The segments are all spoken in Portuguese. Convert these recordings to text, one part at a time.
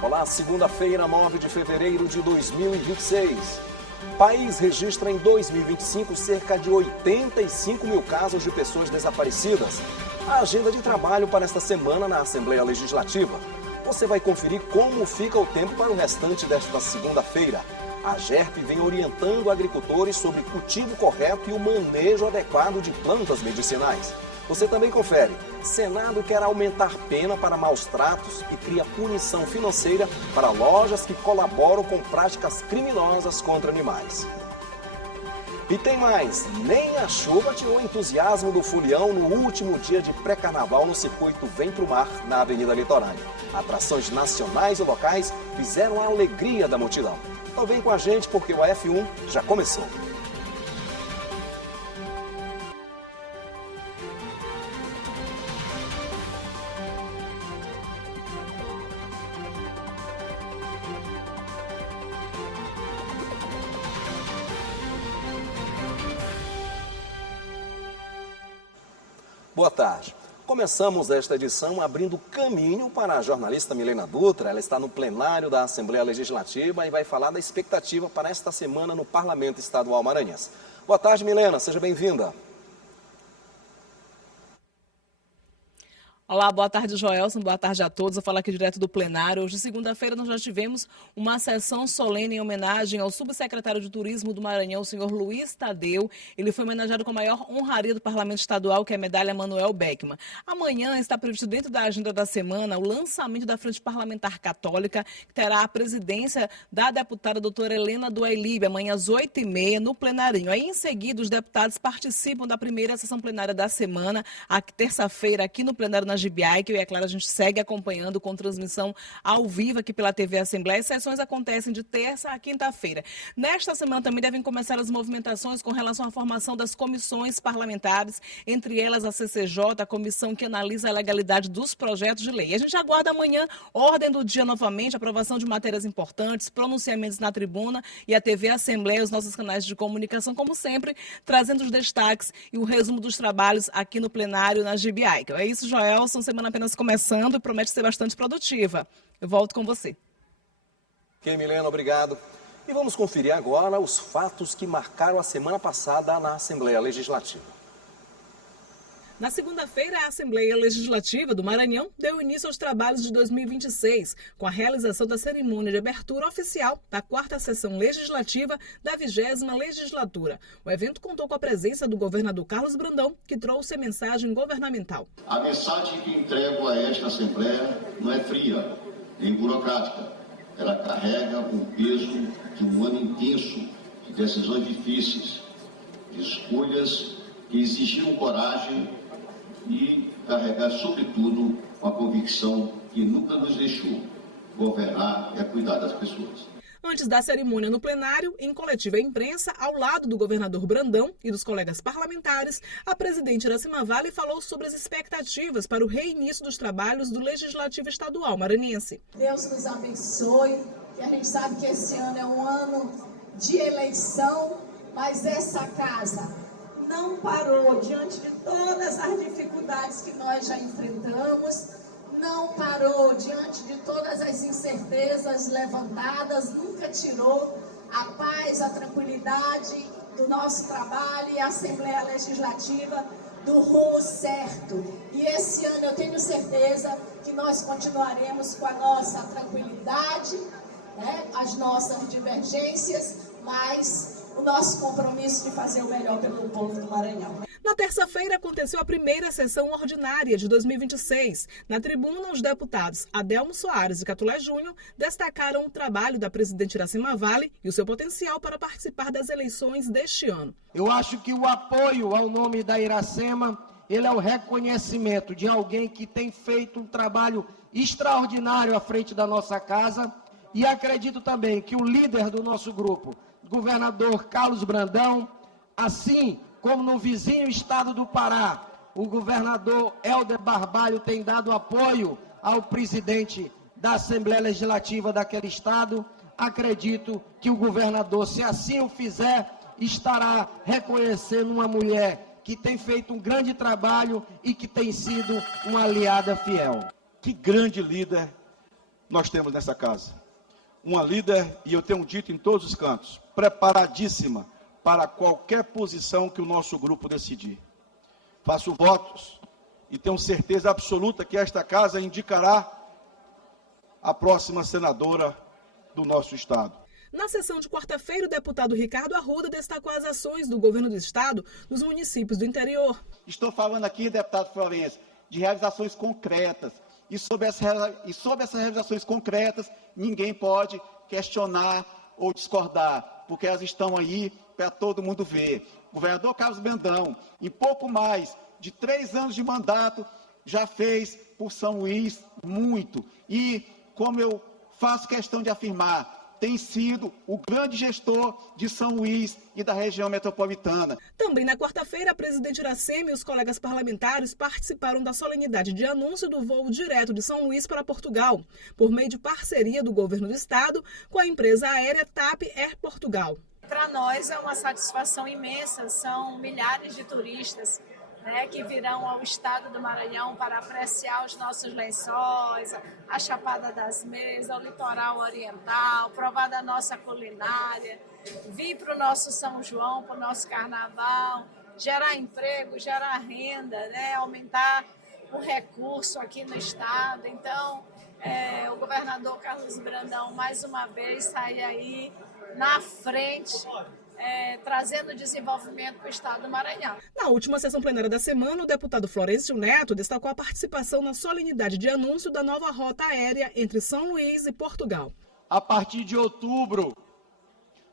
Olá, segunda-feira, 9 de fevereiro de 2026. País registra em 2025 cerca de 85 mil casos de pessoas desaparecidas. A agenda de trabalho para esta semana na Assembleia Legislativa. Você vai conferir como fica o tempo para o restante desta segunda-feira. A GERP vem orientando agricultores sobre o cultivo correto e o manejo adequado de plantas medicinais. Você também confere. Senado quer aumentar pena para maus tratos e cria punição financeira para lojas que colaboram com práticas criminosas contra animais. E tem mais, nem a chuva tirou o entusiasmo do Folião no último dia de pré-carnaval no circuito Vem Pro Mar, na Avenida Litorânea. Atrações nacionais e locais fizeram a alegria da multidão. Então vem com a gente porque o F1 já começou. Boa tarde. Começamos esta edição abrindo caminho para a jornalista Milena Dutra. Ela está no plenário da Assembleia Legislativa e vai falar da expectativa para esta semana no Parlamento Estadual Maranhense. Boa tarde, Milena. Seja bem-vinda. Olá, boa tarde, Joelson, boa tarde a todos. Eu falo aqui direto do plenário. Hoje, segunda-feira, nós já tivemos uma sessão solene em homenagem ao subsecretário de Turismo do Maranhão, o senhor Luiz Tadeu. Ele foi homenageado com a maior honraria do Parlamento Estadual, que é a medalha Manuel Beckmann. Amanhã está previsto dentro da agenda da semana o lançamento da Frente Parlamentar Católica, que terá a presidência da deputada doutora Helena Duailib, amanhã às 8h30, no plenarinho. Aí, em seguida, os deputados participam da primeira sessão plenária da semana, a terça-feira, aqui no plenário na GBI, que, é claro, a gente segue acompanhando com transmissão ao vivo aqui pela TV Assembleia. As sessões acontecem de terça a quinta-feira. Nesta semana também devem começar as movimentações com relação à formação das comissões parlamentares, entre elas a CCJ, a comissão que analisa a legalidade dos projetos de lei. A gente aguarda amanhã, ordem do dia novamente, aprovação de matérias importantes, pronunciamentos na tribuna e a TV Assembleia, os nossos canais de comunicação, como sempre, trazendo os destaques e o resumo dos trabalhos aqui no plenário na GBI. É isso, Joel. São semana apenas começando e promete ser bastante produtiva. Eu volto com você. Ok, Milena, obrigado. E vamos conferir agora os fatos que marcaram a semana passada na Assembleia Legislativa. Na segunda-feira, a Assembleia Legislativa do Maranhão deu início aos trabalhos de 2026, com a realização da cerimônia de abertura oficial da 4ª sessão legislativa da 20ª legislatura. O evento contou com a presença do governador Carlos Brandão, que trouxe a mensagem governamental. A mensagem que entrego a esta Assembleia não é fria nem burocrática. Ela carrega o peso de um ano intenso de decisões difíceis, de escolhas que exigiram coragem e carregar, sobretudo, a convicção que nunca nos deixou: governar é cuidar das pessoas. Antes da cerimônia no plenário, em coletiva à imprensa, ao lado do governador Brandão e dos colegas parlamentares, a presidente Iracema Vale falou sobre as expectativas para o reinício dos trabalhos do Legislativo Estadual maranhense. Deus nos abençoe, e a gente sabe que esse ano é um ano de eleição, mas essa casa não parou diante de todas as dificuldades que nós já enfrentamos, não parou diante de todas as incertezas levantadas, nunca tirou a paz, a tranquilidade do nosso trabalho e a Assembleia Legislativa do rumo certo. E esse ano eu tenho certeza que nós continuaremos com a nossa tranquilidade, as nossas divergências, mas o nosso compromisso de fazer o melhor pelo povo do Maranhão. Na terça-feira aconteceu a primeira sessão ordinária de 2026. Na tribuna, os deputados Adelmo Soares e Catulé Júnior destacaram o trabalho da presidente Iracema Vale e o seu potencial para participar das eleições deste ano. Eu acho que o apoio ao nome da Iracema, ele é o reconhecimento de alguém que tem feito um trabalho extraordinário à frente da nossa casa, e acredito também que o líder do nosso grupo, governador Carlos Brandão, assim como no vizinho estado do Pará, o governador Helder Barbalho tem dado apoio ao presidente da Assembleia Legislativa daquele estado. Acredito que o governador, se assim o fizer, estará reconhecendo uma mulher que tem feito um grande trabalho e que tem sido uma aliada fiel. Que grande líder nós temos nessa casa. Uma líder, e eu tenho dito em todos os cantos, preparadíssima para qualquer posição que o nosso grupo decidir. Faço votos e tenho certeza absoluta que esta casa indicará a próxima senadora do nosso Estado. Na sessão de quarta-feira, o deputado Ricardo Arruda destacou as ações do governo do Estado nos municípios do interior. Estou falando aqui, deputado Florencio, de realizações concretas. E sobre essas realizações concretas, ninguém pode questionar ou discordar, porque elas estão aí para todo mundo ver. O governador Carlos Brandão, em pouco mais de 3 anos de mandato, já fez por São Luís muito. E, como eu faço questão de afirmar, tem sido o grande gestor de São Luís e da região metropolitana. Também na quarta-feira, a presidente Iracema e os colegas parlamentares participaram da solenidade de anúncio do voo direto de São Luís para Portugal, por meio de parceria do governo do estado com a empresa aérea TAP Air Portugal. Para nós é uma satisfação imensa, são milhares de turistas, né, que virão ao estado do Maranhão para apreciar os nossos lençóis, a Chapada das Mesas, o litoral oriental, provar da nossa culinária, vir para o nosso São João, para o nosso carnaval, gerar emprego, gerar renda, né, aumentar o recurso aqui no estado. Então, o governador Carlos Brandão, mais uma vez, sai aí na frente, trazendo desenvolvimento para o estado do Maranhão. Na última sessão plenária da semana, o deputado Florencio Neto destacou a participação na solenidade de anúncio da nova rota aérea entre São Luís e Portugal. A partir de outubro,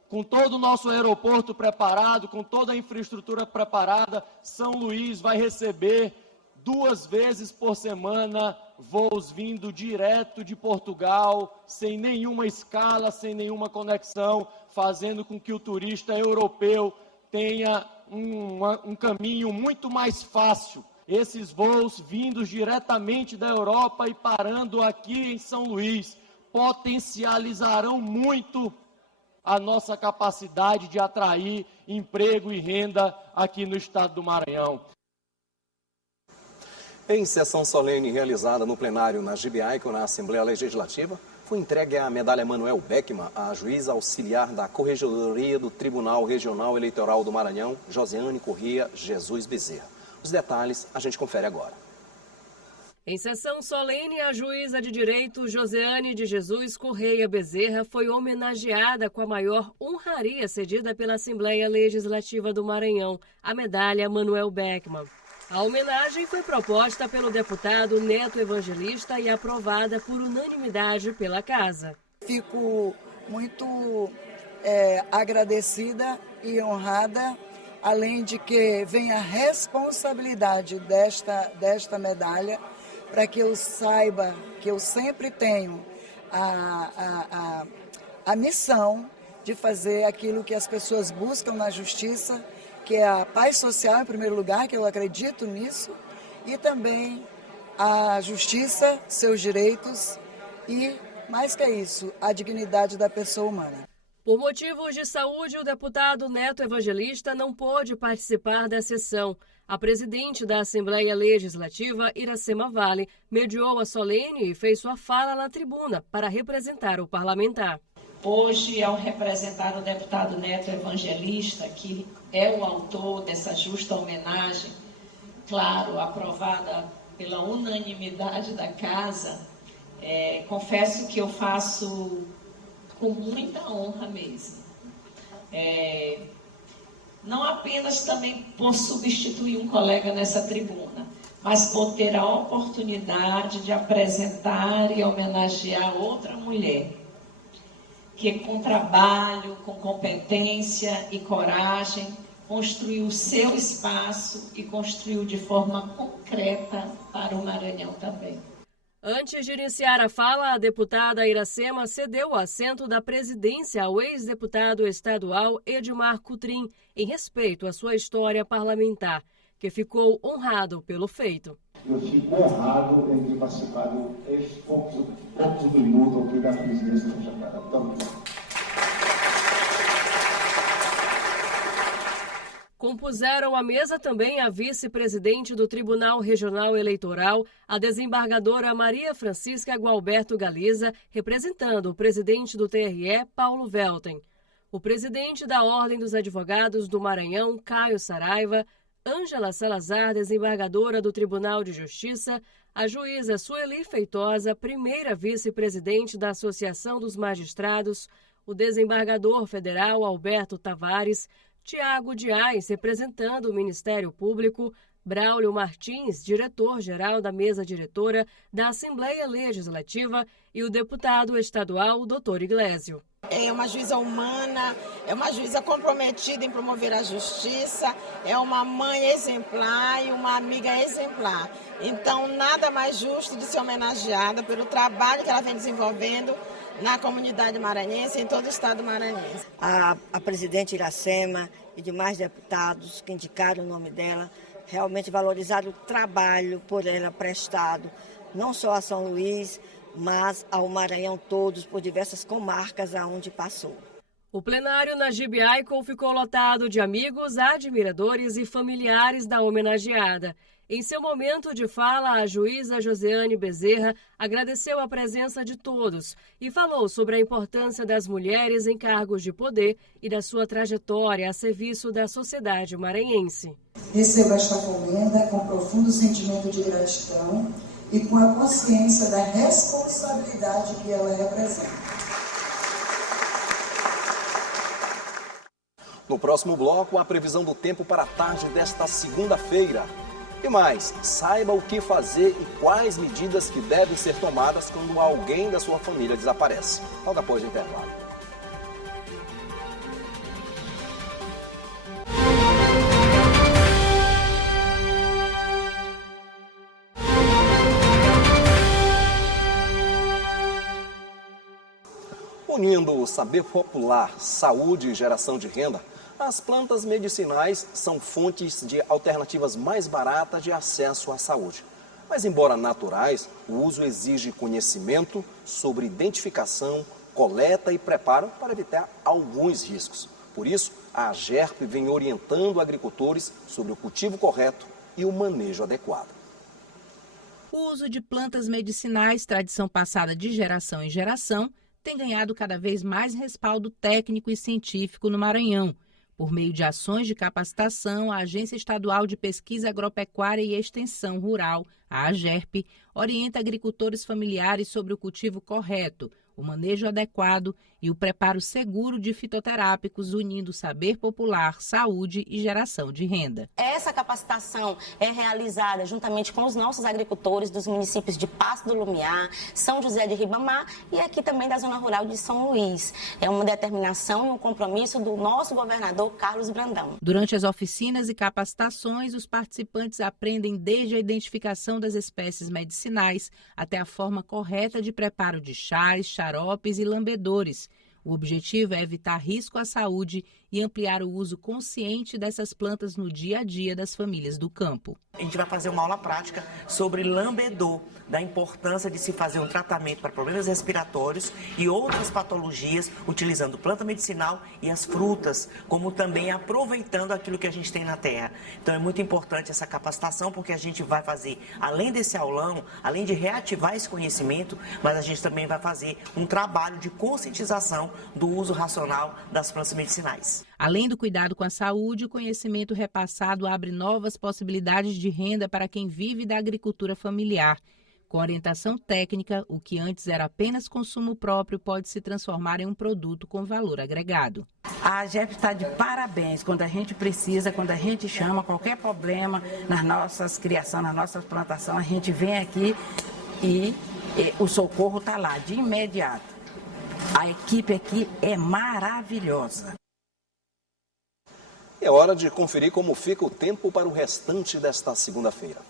com todo o nosso aeroporto preparado, com toda a infraestrutura preparada, São Luís vai receber 2 vezes por semana voos vindo direto de Portugal, sem nenhuma escala, sem nenhuma conexão, fazendo com que o turista europeu tenha um caminho muito mais fácil. Esses voos vindos diretamente da Europa e parando aqui em São Luís potencializarão muito a nossa capacidade de atrair emprego e renda aqui no estado do Maranhão. Em sessão solene realizada no plenário na Gibiaico, na Assembleia Legislativa, foi entregue a medalha Manuel Beckman à juíza auxiliar da Corregedoria do Tribunal Regional Eleitoral do Maranhão, Josiane Corrêa Jesus Bezerra. Os detalhes a gente confere agora. Em sessão solene, a juíza de direito Josiane de Jesus Corrêa Bezerra foi homenageada com a maior honraria cedida pela Assembleia Legislativa do Maranhão, a medalha Manuel Beckman. A homenagem foi proposta pelo deputado Neto Evangelista e aprovada por unanimidade pela Casa. Fico muito agradecida e honrada, além de que vem a responsabilidade desta medalha, para que eu saiba que eu sempre tenho a missão de fazer aquilo que as pessoas buscam na justiça, que é a paz social em primeiro lugar, que eu acredito nisso, e também a justiça, seus direitos e, mais que isso, a dignidade da pessoa humana. Por motivos de saúde, o deputado Neto Evangelista não pôde participar da sessão. A presidente da Assembleia Legislativa, Iracema Vale, mediou a solene e fez sua fala na tribuna para representar o parlamentar. Hoje, ao representar o deputado Neto Evangelista, que é o autor dessa justa homenagem, claro, aprovada pela unanimidade da Casa, confesso que eu faço com muita honra mesmo. Não apenas também por substituir um colega nessa tribuna, mas por ter a oportunidade de apresentar e homenagear outra mulher, que com trabalho, com competência e coragem, construiu o seu espaço e construiu de forma concreta para o Maranhão também. Antes de iniciar a fala, a deputada Iracema cedeu o assento da presidência ao ex-deputado estadual Edmar Cutrim, em respeito à sua história parlamentar, que ficou honrado pelo feito. Eu fico honrado em ter participado esses poucos minutos aqui da presidência do Jacaré. Compuseram a mesa também a vice-presidente do Tribunal Regional Eleitoral, a desembargadora Maria Francisca Gualberto Galiza, representando o presidente do TRE, Paulo Velten. O presidente da Ordem dos Advogados do Maranhão, Caio Saraiva, Ângela Salazar, desembargadora do Tribunal de Justiça, a juíza Sueli Feitosa, primeira vice-presidente da Associação dos Magistrados, o desembargador federal Alberto Tavares, Tiago Dias, representando o Ministério Público, Braulio Martins, diretor-geral da mesa diretora da Assembleia Legislativa, e o deputado estadual, Dr. Iglesio. É uma juíza humana, é uma juíza comprometida em promover a justiça, é uma mãe exemplar e uma amiga exemplar. Então, nada mais justo de ser homenageada pelo trabalho que ela vem desenvolvendo na comunidade maranhense e em todo o estado maranhense. A presidente Iracema e demais deputados que indicaram o nome dela, realmente valorizaram o trabalho por ela prestado, não só a São Luís, mas ao Maranhão todos, por diversas comarcas aonde passou. O plenário na Gibiaico ficou lotado de amigos, admiradores e familiares da homenageada. Em seu momento de fala, a juíza Joseane Bezerra agradeceu a presença de todos e falou sobre a importância das mulheres em cargos de poder e da sua trajetória a serviço da sociedade maranhense. Recebo esta comenda com profundo sentimento de gratidão e com a consciência da responsabilidade que ela representa. No próximo bloco, a previsão do tempo para a tarde desta segunda-feira. E mais, saiba o que fazer e quais medidas que devem ser tomadas quando alguém da sua família desaparece. Logo após o intervalo. Unindo o saber popular, saúde e geração de renda, as plantas medicinais são fontes de alternativas mais baratas de acesso à saúde. Mas, embora naturais, o uso exige conhecimento sobre identificação, coleta e preparo para evitar alguns riscos. Por isso, a AGERP vem orientando agricultores sobre o cultivo correto e o manejo adequado. O uso de plantas medicinais, tradição passada de geração em geração, tem ganhado cada vez mais respaldo técnico e científico no Maranhão. Por meio de ações de capacitação, a Agência Estadual de Pesquisa Agropecuária e Extensão Rural, a AGERP, orienta agricultores familiares sobre o cultivo correto, o manejo adequado e o preparo seguro de fitoterápicos, unindo saber popular, saúde e geração de renda. Essa capacitação é realizada juntamente com os nossos agricultores dos municípios de Passo do Lumiar, São José de Ribamar e aqui também da zona rural de São Luís. É uma determinação e um compromisso do nosso governador Carlos Brandão. Durante as oficinas e capacitações, os participantes aprendem desde a identificação das espécies medicinais até a forma correta de preparo de chás, xaropes e lambedores. O objetivo é evitar risco à saúde e ampliar o uso consciente dessas plantas no dia a dia das famílias do campo. A gente vai fazer uma aula prática sobre lambedor, da importância de se fazer um tratamento para problemas respiratórios e outras patologias, utilizando planta medicinal e as frutas, como também aproveitando aquilo que a gente tem na terra. Então é muito importante essa capacitação, porque a gente vai fazer, além desse aulão, além de reativar esse conhecimento, mas a gente também vai fazer um trabalho de conscientização do uso racional das plantas medicinais. Além do cuidado com a saúde, o conhecimento repassado abre novas possibilidades de renda para quem vive da agricultura familiar. Com orientação técnica, o que antes era apenas consumo próprio pode se transformar em um produto com valor agregado. A AGERP está de parabéns quando a gente precisa, quando a gente chama, qualquer problema nas nossas criações, nas nossas plantações, a gente vem aqui e o socorro está lá de imediato. A equipe aqui é maravilhosa. É hora de conferir como fica o tempo para o restante desta segunda-feira.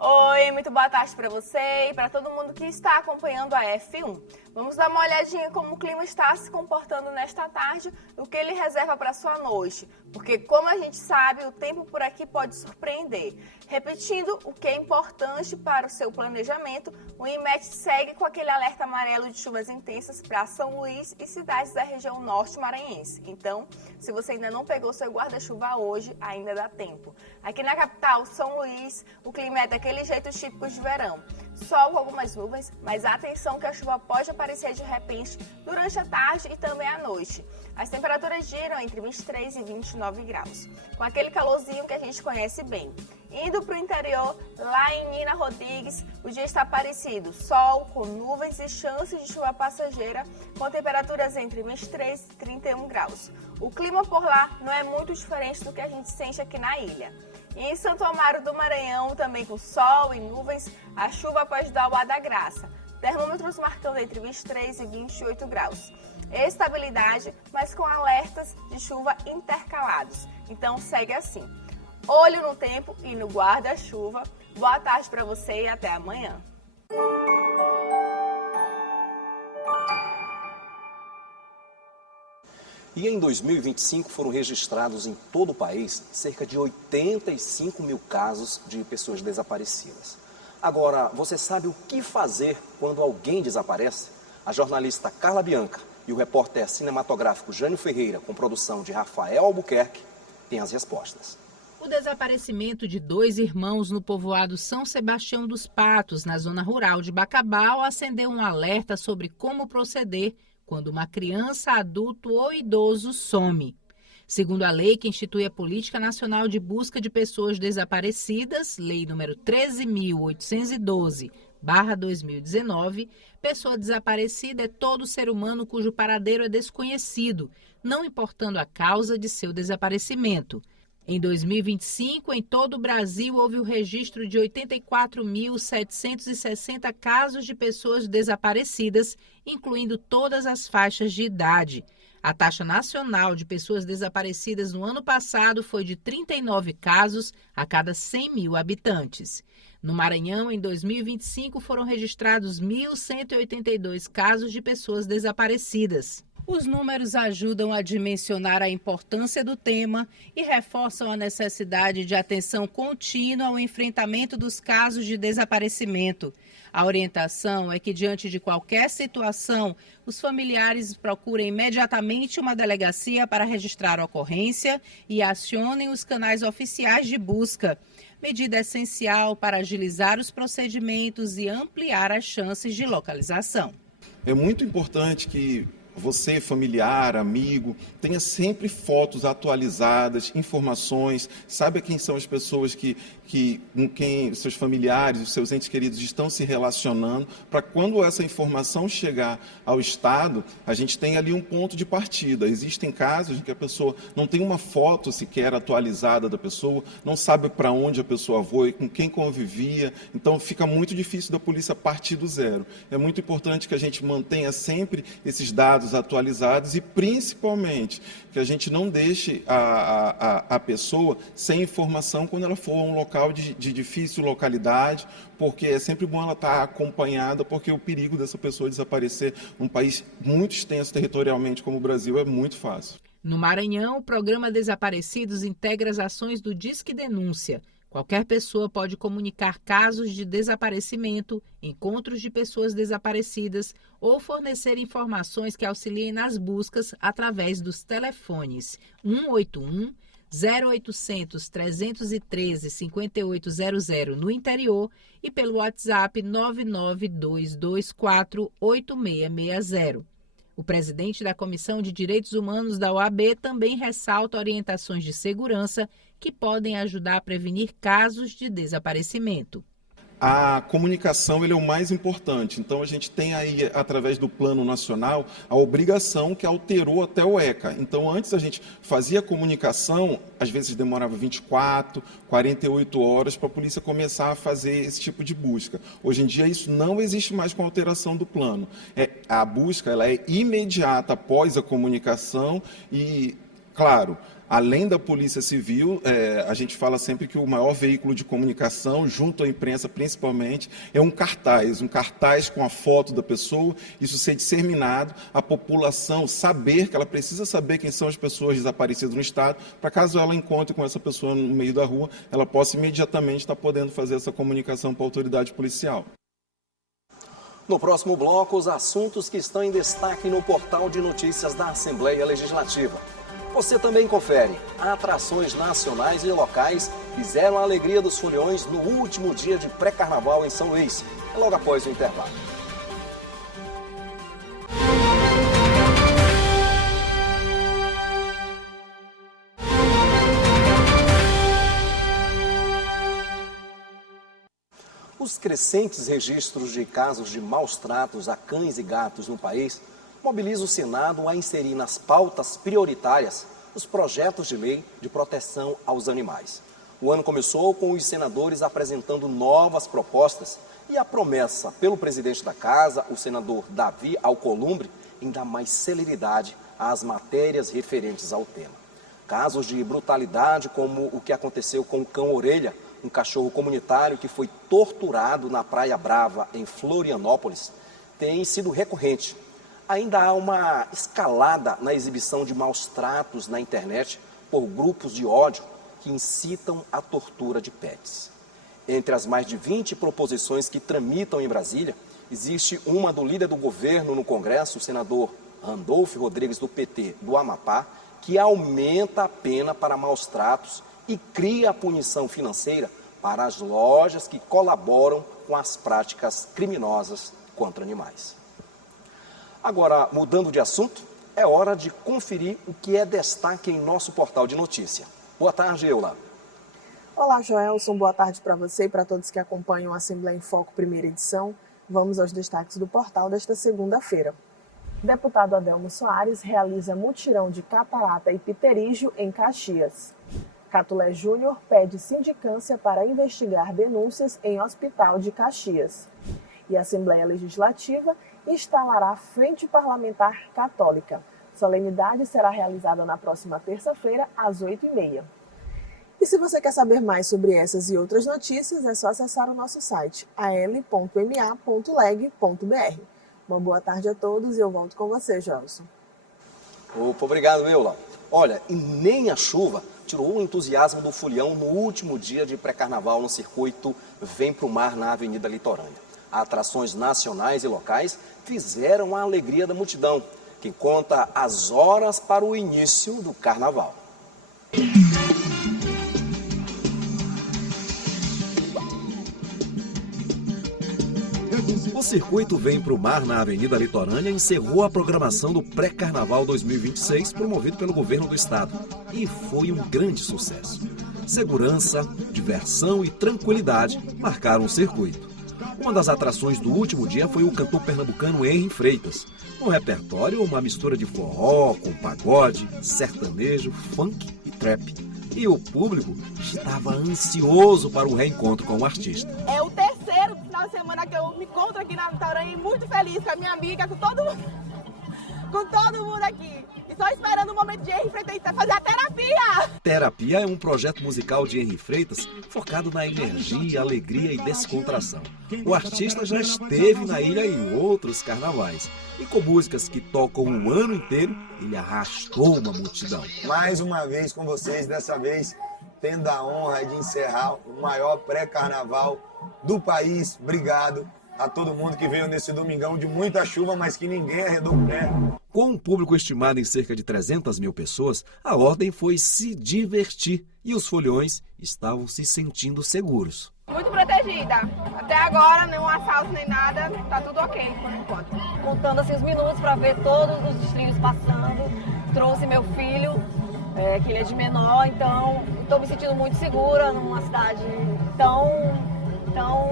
Oi, muito boa tarde para você e para todo mundo que está acompanhando a F1. Vamos dar uma olhadinha como o clima está se comportando nesta tarde, o que ele reserva para sua noite, porque como a gente sabe, o tempo por aqui pode surpreender. Repetindo, o que é importante para o seu planejamento, o INMET segue com aquele alerta amarelo de chuvas intensas para São Luís e cidades da região norte maranhense. Então, se você ainda não pegou seu guarda-chuva hoje, ainda dá tempo. Aqui na capital, São Luís, o clima é daquele jeito típico de verão. Sol com algumas nuvens, mas atenção que a chuva pode aparecer de repente durante a tarde e também à noite. As temperaturas giram entre 23 e 29 graus, com aquele calorzinho que a gente conhece bem. Indo para o interior, lá em Nina Rodrigues, o dia está parecido. Sol com nuvens e chances de chuva passageira, com temperaturas entre 23 e 31 graus. O clima por lá não é muito diferente do que a gente sente aqui na ilha. E em Santo Amaro do Maranhão, também com sol e nuvens, a chuva pode dar o ar da graça. Termômetros marcando entre 23 e 28 graus. Estabilidade, mas com alertas de chuva intercalados. Então segue assim. Olho no tempo e no guarda-chuva. Boa tarde para você e até amanhã. E em 2025 foram registrados em todo o país cerca de 85 mil casos de pessoas desaparecidas. Agora, você sabe o que fazer quando alguém desaparece? A jornalista Carla Bianca e o repórter cinematográfico Jânio Ferreira, com produção de Rafael Albuquerque, têm as respostas. O desaparecimento de 2 irmãos no povoado São Sebastião dos Patos, na zona rural de Bacabal, acendeu um alerta sobre como proceder quando uma criança, adulto ou idoso some. Segundo a lei que institui a Política Nacional de Busca de Pessoas Desaparecidas, Lei nº 13.812/2019, pessoa desaparecida é todo ser humano cujo paradeiro é desconhecido, não importando a causa de seu desaparecimento. Em 2025, em todo o Brasil, houve o registro de 84.760 casos de pessoas desaparecidas, incluindo todas as faixas de idade. A taxa nacional de pessoas desaparecidas no ano passado foi de 39 casos a cada 100 mil habitantes. No Maranhão, em 2025, foram registrados 1.182 casos de pessoas desaparecidas. Os números ajudam a dimensionar a importância do tema e reforçam a necessidade de atenção contínua ao enfrentamento dos casos de desaparecimento. A orientação é que, diante de qualquer situação, os familiares procurem imediatamente uma delegacia para registrar a ocorrência e acionem os canais oficiais de busca. Medida essencial para agilizar os procedimentos e ampliar as chances de localização. É muito importante que você, familiar, amigo, tenha sempre fotos atualizadas, informações, saiba quem são as pessoas com quem seus familiares, os seus entes queridos estão se relacionando, para quando essa informação chegar ao Estado, a gente tem ali um ponto de partida. Existem casos em que a pessoa não tem uma foto sequer atualizada da pessoa, não sabe para onde a pessoa foi, com quem convivia, então fica muito difícil da polícia partir do zero. É muito importante que a gente mantenha sempre esses dados atualizados e, principalmente, que a gente não deixe a pessoa sem informação quando ela for a um local de difícil localidade, porque é sempre bom ela estar acompanhada, porque o perigo dessa pessoa desaparecer num país muito extenso territorialmente como o Brasil é muito fácil. No Maranhão, o programa Desaparecidos integra as ações do Disque Denúncia. Qualquer pessoa pode comunicar casos de desaparecimento, encontros de pessoas desaparecidas ou fornecer informações que auxiliem nas buscas através dos telefones 181, 0800 313 5800 no interior e pelo WhatsApp 99224 8660. O presidente da Comissão de Direitos Humanos da OAB também ressalta orientações de segurança que podem ajudar a prevenir casos de desaparecimento. A comunicação ele é o mais importante, então a gente tem aí, através do Plano Nacional, a obrigação que alterou até o ECA. Então antes a gente fazia a comunicação, às vezes demorava 24, 48 horas para a polícia começar a fazer esse tipo de busca. Hoje em dia isso não existe mais com a alteração do plano. A busca ela é imediata após a comunicação e, claro, Além da Polícia Civil, a gente fala sempre que o maior veículo de comunicação, junto à imprensa principalmente, é um cartaz com a foto da pessoa, isso ser disseminado, a população saber que ela precisa saber quem são as pessoas desaparecidas no estado, para caso ela encontre com essa pessoa no meio da rua, ela possa imediatamente estar podendo fazer essa comunicação para a autoridade policial. No próximo bloco, os assuntos que estão em destaque no portal de notícias da Assembleia Legislativa. Você também confere. Atrações nacionais e locais fizeram a alegria dos foliões no último dia de pré-carnaval em São Luís. É logo após o intervalo. Os crescentes registros de casos de maus tratos a cães e gatos no país mobiliza o Senado a inserir nas pautas prioritárias os projetos de lei de proteção aos animais. O ano começou com os senadores apresentando novas propostas e a promessa pelo presidente da Casa, o senador Davi Alcolumbre, em dar mais celeridade às matérias referentes ao tema. Casos de brutalidade, como o que aconteceu com o cão Orelha, um cachorro comunitário que foi torturado na Praia Brava, em Florianópolis, têm sido recorrentes. Ainda há uma escalada na exibição de maus tratos na internet por grupos de ódio que incitam a tortura de pets. Entre as mais de 20 proposições que tramitam em Brasília, existe uma do líder do governo no Congresso, o senador Randolfo Rodrigues, do PT do Amapá, que aumenta a pena para maus tratos e cria a punição financeira para as lojas que colaboram com as práticas criminosas contra animais. Agora, mudando de assunto, é hora de conferir o que é destaque em nosso portal de notícia. Boa tarde, Eula. Olá, Joelson. Boa tarde para você e para todos que acompanham a Assembleia em Foco, primeira edição. Vamos aos destaques do portal desta segunda-feira. Deputado Adelmo Soares realiza mutirão de catarata e pterígio em Caxias. Catulé Júnior pede sindicância para investigar denúncias em Hospital de Caxias. E a Assembleia Legislativa instalará Frente Parlamentar Católica. Solenidade será realizada na próxima terça-feira, às 8h30. E se você quer saber mais sobre essas e outras notícias, é só acessar o nosso site, al.ma.leg.br. Uma boa tarde a todos e eu volto com você, Gelson. Opa, obrigado, Eula. Olha, e nem a chuva tirou o entusiasmo do folião no último dia de pré-carnaval no circuito Vem Pro Mar na Avenida Litorânea. Atrações nacionais e locais fizeram a alegria da multidão, que conta as horas para o início do carnaval. O circuito Vem Pro Mar na Avenida Litorânea encerrou a programação do pré-carnaval 2026 promovido pelo governo do estado e foi um grande sucesso. Segurança, diversão e tranquilidade marcaram o circuito. Uma das atrações do último dia foi o cantor pernambucano Henry Freitas. No repertório, uma mistura de forró com pagode, sertanejo, funk e trap. E o público estava ansioso para o reencontro com o artista. É o terceiro final de semana que eu me encontro aqui na Litorânea e muito feliz com a minha amiga, com todo mundo aqui. E só esperando o momento de Henry Freitas fazer a terapia. Terapia é um projeto musical de Henry Freitas focado na energia, alegria e descontração. O artista já esteve na ilha em outros carnavais. E com músicas que tocam o ano inteiro, ele arrastou uma multidão. Mais uma vez com vocês, dessa vez tendo a honra de encerrar o maior pré-carnaval do país. Obrigado a todo mundo que veio nesse domingão de muita chuva, mas que ninguém arredou o pé. Com um público estimado em cerca de 300 mil pessoas, a ordem foi se divertir e os foliões estavam se sentindo seguros. Muito protegida. Até agora, nenhum assalto nem nada, tá tudo ok por enquanto. Contando assim os minutos para ver todos os trilhos passando. Trouxe meu filho, que ele é de menor, então estou me sentindo muito segura numa cidade tão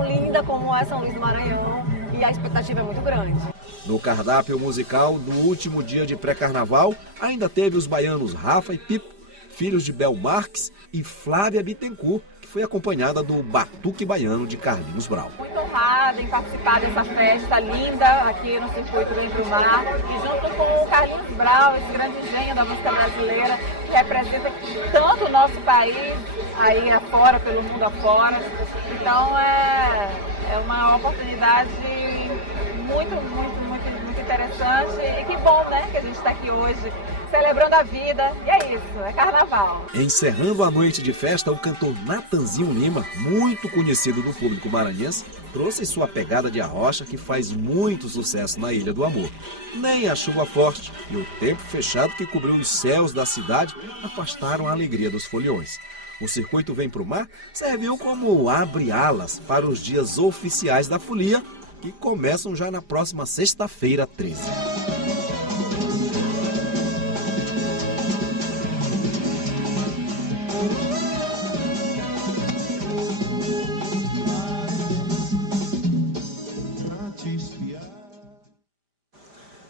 linda como é São Luís do Maranhão e a expectativa é muito grande. No cardápio musical do último dia de pré-carnaval, ainda teve os baianos Rafa e Pipo, filhos de Bel Marques e Flávia Bittencourt, que foi acompanhada do Batuque Baiano de Carlinhos Brau. Muito honrada em participar dessa festa linda aqui no Circuito Vem Pro Mar, e junto com o Carlinhos Brau, esse grande gênio da música brasileira, que representa tanto o nosso país aí afora, pelo mundo afora. Então é uma oportunidade muito interessante, e que bom, né, que a gente está aqui hoje celebrando a vida, e é isso, é carnaval. Encerrando a noite de festa, o cantor Natanzinho Lima, muito conhecido do público maranhense, trouxe sua pegada de arrocha que faz muito sucesso na Ilha do Amor. Nem a chuva forte e o tempo fechado que cobriu os céus da cidade afastaram a alegria dos foliões. O Circuito Vem Pro Mar serviu como abre-alas para os dias oficiais da folia, que começam já na próxima sexta-feira, 13.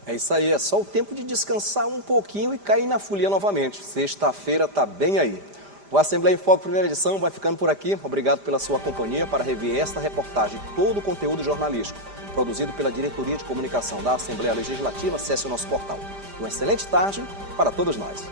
É isso aí, é só o tempo de descansar um pouquinho e cair na folia novamente. Sexta-feira tá bem aí. O Assembleia em Foco, primeira edição, vai ficando por aqui. Obrigado pela sua companhia. Para rever esta reportagem e todo o conteúdo jornalístico produzido pela Diretoria de Comunicação da Assembleia Legislativa, acesse o nosso portal. Uma excelente tarde para todos nós.